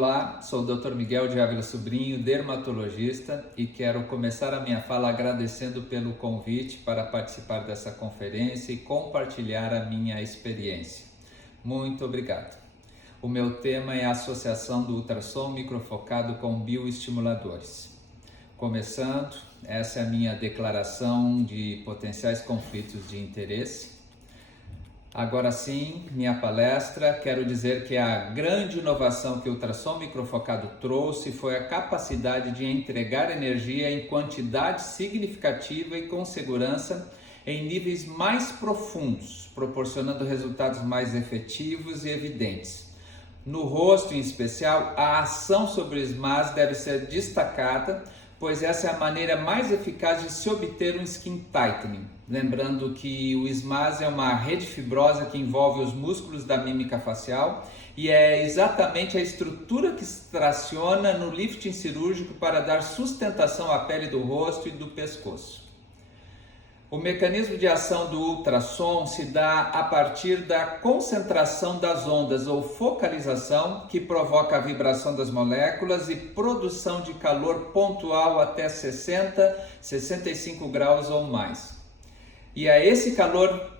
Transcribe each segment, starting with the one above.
Olá, sou o Dr. Miguel de Ávila Sobrinho, dermatologista, e quero começar a minha fala agradecendo pelo convite para participar dessa conferência e compartilhar a minha experiência. Muito obrigado. O meu tema é a associação do ultrassom microfocado com bioestimuladores. Começando, essa é a minha declaração de potenciais conflitos de interesse. Agora sim, minha palestra, quero dizer que a grande inovação que o ultrassom microfocado trouxe foi a capacidade de entregar energia em quantidade significativa e com segurança em níveis mais profundos, proporcionando resultados mais efetivos e evidentes. No rosto, em especial, a ação sobre o SMAS deve ser destacada, pois essa é a maneira mais eficaz de se obter um skin tightening. Lembrando que o SMAS é uma rede fibrosa que envolve os músculos da mímica facial e é exatamente a estrutura que se traciona no lifting cirúrgico para dar sustentação à pele do rosto e do pescoço. O mecanismo de ação do ultrassom se dá a partir da concentração das ondas ou focalização, que provoca a vibração das moléculas e produção de calor pontual até 60, 65 graus ou mais. E esse calor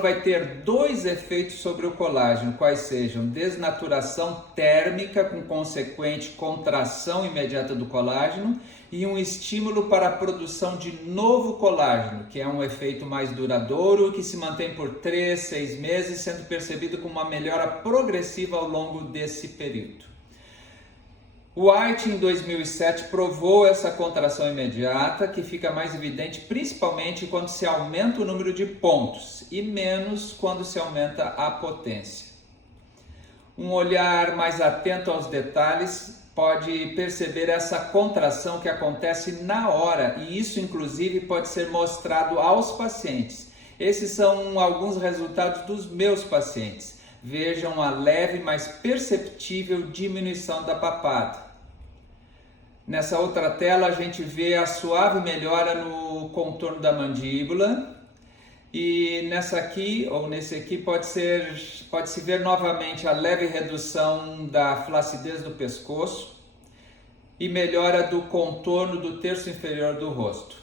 vai ter dois efeitos sobre o colágeno, quais sejam desnaturação térmica com consequente contração imediata do colágeno e um estímulo para a produção de novo colágeno, que é um efeito mais duradouro que se mantém por 3, 6 meses, sendo percebido como uma melhora progressiva ao longo desse período. O White, em 2007, provou essa contração imediata, que fica mais evidente principalmente quando se aumenta o número de pontos e menos quando se aumenta a potência. Um olhar mais atento aos detalhes pode perceber essa contração que acontece na hora, e isso inclusive pode ser mostrado aos pacientes. Esses são alguns resultados dos meus pacientes. Vejam a leve, mas perceptível diminuição da papada. Nessa outra tela a gente vê a suave melhora no contorno da mandíbula. E nesse aqui pode-se ver novamente a leve redução da flacidez do pescoço e melhora do contorno do terço inferior do rosto.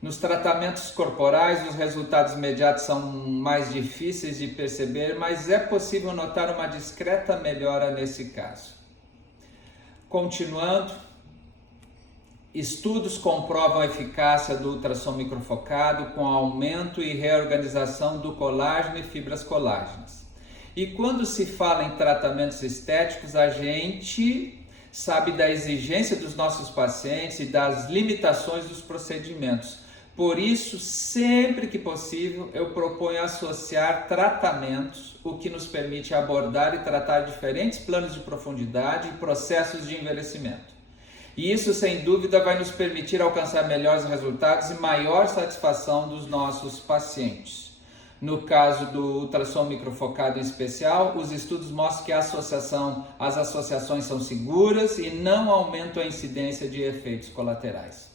Nos tratamentos corporais, os resultados imediatos são mais difíceis de perceber, mas é possível notar uma discreta melhora nesse caso. Continuando, estudos comprovam a eficácia do ultrassom microfocado com aumento e reorganização do colágeno e fibras colágenas. E quando se fala em tratamentos estéticos, a gente sabe da exigência dos nossos pacientes e das limitações dos procedimentos. Por isso, sempre que possível, eu proponho associar tratamentos, o que nos permite abordar e tratar diferentes planos de profundidade e processos de envelhecimento. E isso, sem dúvida, vai nos permitir alcançar melhores resultados e maior satisfação dos nossos pacientes. No caso do ultrassom microfocado em especial, os estudos mostram que as associações são seguras e não aumentam a incidência de efeitos colaterais.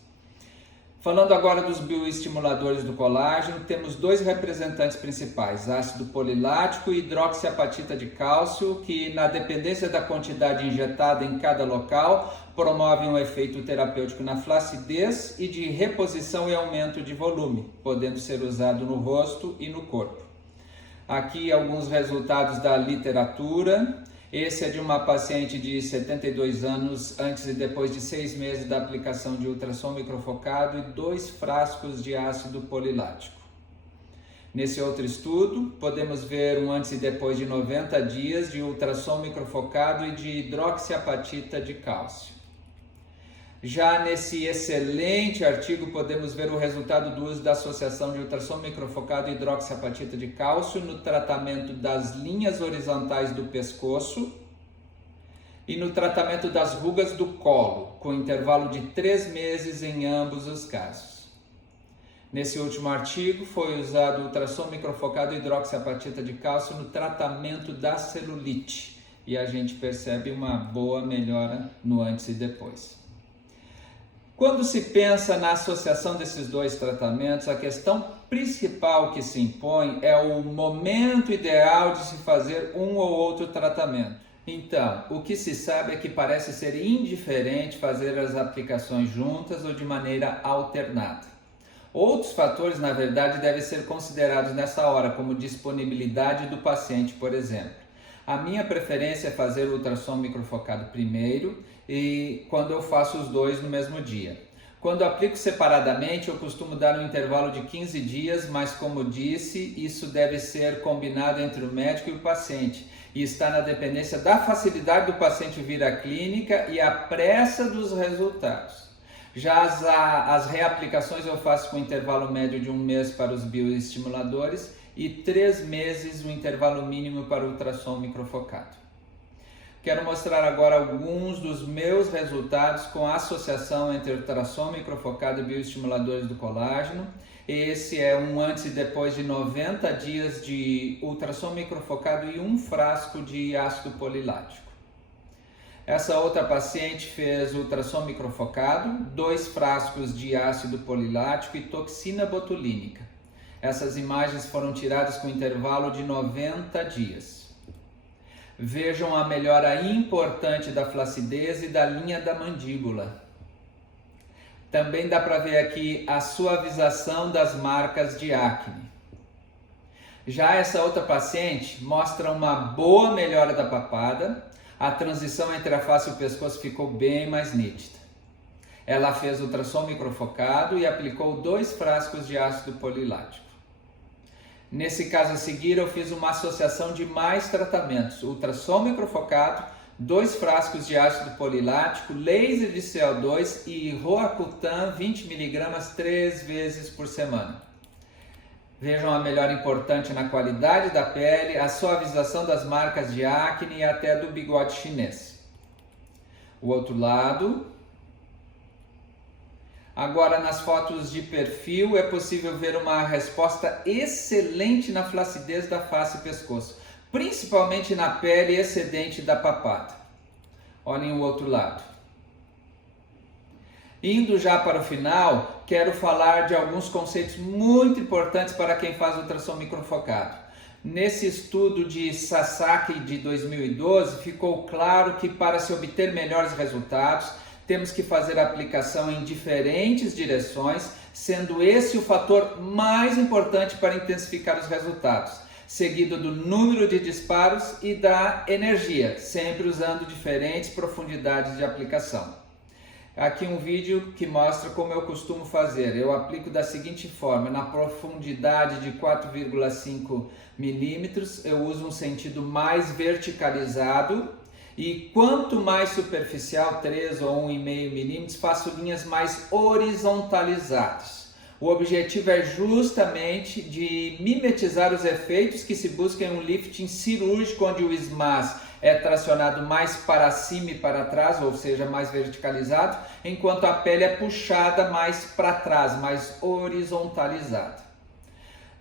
Falando agora dos bioestimuladores do colágeno, temos dois representantes principais, ácido polilático e hidroxiapatita de cálcio, que na dependência da quantidade injetada em cada local, promovem um efeito terapêutico na flacidez e de reposição e aumento de volume, podendo ser usado no rosto e no corpo. Aqui alguns resultados da literatura. Esse é de uma paciente de 72 anos, antes e depois de 6 meses da aplicação de ultrassom microfocado e 2 frascos de ácido polilático. Nesse outro estudo, podemos ver um antes e depois de 90 dias de ultrassom microfocado e de hidroxiapatita de cálcio. Já nesse excelente artigo, podemos ver o resultado do uso da associação de ultrassom microfocado e hidroxiapatita de cálcio no tratamento das linhas horizontais do pescoço e no tratamento das rugas do colo, com intervalo de 3 meses em ambos os casos. Nesse último artigo, foi usado ultrassom microfocado e hidroxiapatita de cálcio no tratamento da celulite e a gente percebe uma boa melhora no antes e depois. Quando se pensa na associação desses dois tratamentos, a questão principal que se impõe é o momento ideal de se fazer um ou outro tratamento. Então, o que se sabe é que parece ser indiferente fazer as aplicações juntas ou de maneira alternada. Outros fatores, na verdade, devem ser considerados nessa hora, como disponibilidade do paciente, por exemplo. A minha preferência é fazer o ultrassom microfocado primeiro e quando eu faço os dois no mesmo dia. Quando aplico separadamente, eu costumo dar um intervalo de 15 dias, mas como disse, isso deve ser combinado entre o médico e o paciente e está na dependência da facilidade do paciente vir à clínica e a pressa dos resultados. Já as reaplicações eu faço com intervalo médio de 1 mês para os bioestimuladores e 3 meses o intervalo mínimo para o ultrassom microfocado. Quero mostrar agora alguns dos meus resultados com a associação entre ultrassom microfocado e bioestimuladores do colágeno. Esse é um antes e depois de 90 dias de ultrassom microfocado e 1 frasco de ácido polilático. Essa outra paciente fez ultrassom microfocado, 2 frascos de ácido polilático e toxina botulínica. Essas imagens foram tiradas com intervalo de 90 dias. Vejam a melhora importante da flacidez e da linha da mandíbula. Também dá para ver aqui a suavização das marcas de acne. Já essa outra paciente mostra uma boa melhora da papada, a transição entre a face e o pescoço ficou bem mais nítida. Ela fez ultrassom microfocado e aplicou 2 frascos de ácido polilático. Nesse caso a seguir eu fiz uma associação de mais tratamentos, ultrassom microfocado, 2 frascos de ácido polilático, laser de CO2 e Roacutan 20 mg 3 vezes por semana. Vejam a melhora importante na qualidade da pele, a suavização das marcas de acne e até do bigode chinês. O outro lado. Agora nas fotos de perfil é possível ver uma resposta excelente na flacidez da face e pescoço, principalmente na pele excedente da papada. Olhem o outro lado. Indo já para o final, quero falar de alguns conceitos muito importantes para quem faz ultrassom microfocado. Nesse estudo de Sasaki de 2012, ficou claro que para se obter melhores resultados, temos que fazer a aplicação em diferentes direções, sendo esse o fator mais importante para intensificar os resultados, seguido do número de disparos e da energia, sempre usando diferentes profundidades de aplicação. Aqui um vídeo que mostra como eu costumo fazer. Eu aplico da seguinte forma: na profundidade de 4,5 milímetros, eu uso um sentido mais verticalizado. E quanto mais superficial, 3 ou 1,5 milímetros, faço linhas mais horizontalizadas. O objetivo é justamente de mimetizar os efeitos que se busca em um lifting cirúrgico, onde o SMAS é tracionado mais para cima e para trás, ou seja, mais verticalizado, enquanto a pele é puxada mais para trás, mais horizontalizada.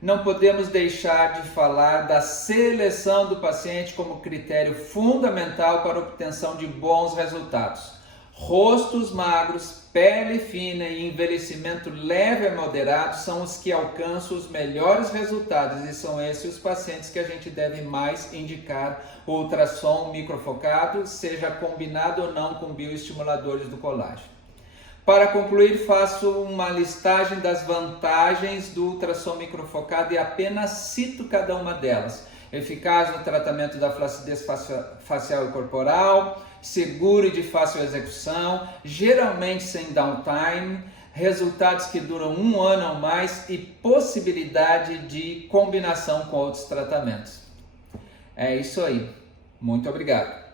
Não podemos deixar de falar da seleção do paciente como critério fundamental para a obtenção de bons resultados. Rostos magros, pele fina e envelhecimento leve a moderado são os que alcançam os melhores resultados e são esses os pacientes que a gente deve mais indicar o ultrassom microfocado, seja combinado ou não com bioestimuladores do colágeno. Para concluir, faço uma listagem das vantagens do ultrassom microfocado e apenas cito cada uma delas. Eficaz no tratamento da flacidez facial e corporal, seguro e de fácil execução, geralmente sem downtime, resultados que duram 1 ano ou mais e possibilidade de combinação com outros tratamentos. É isso aí. Muito obrigado.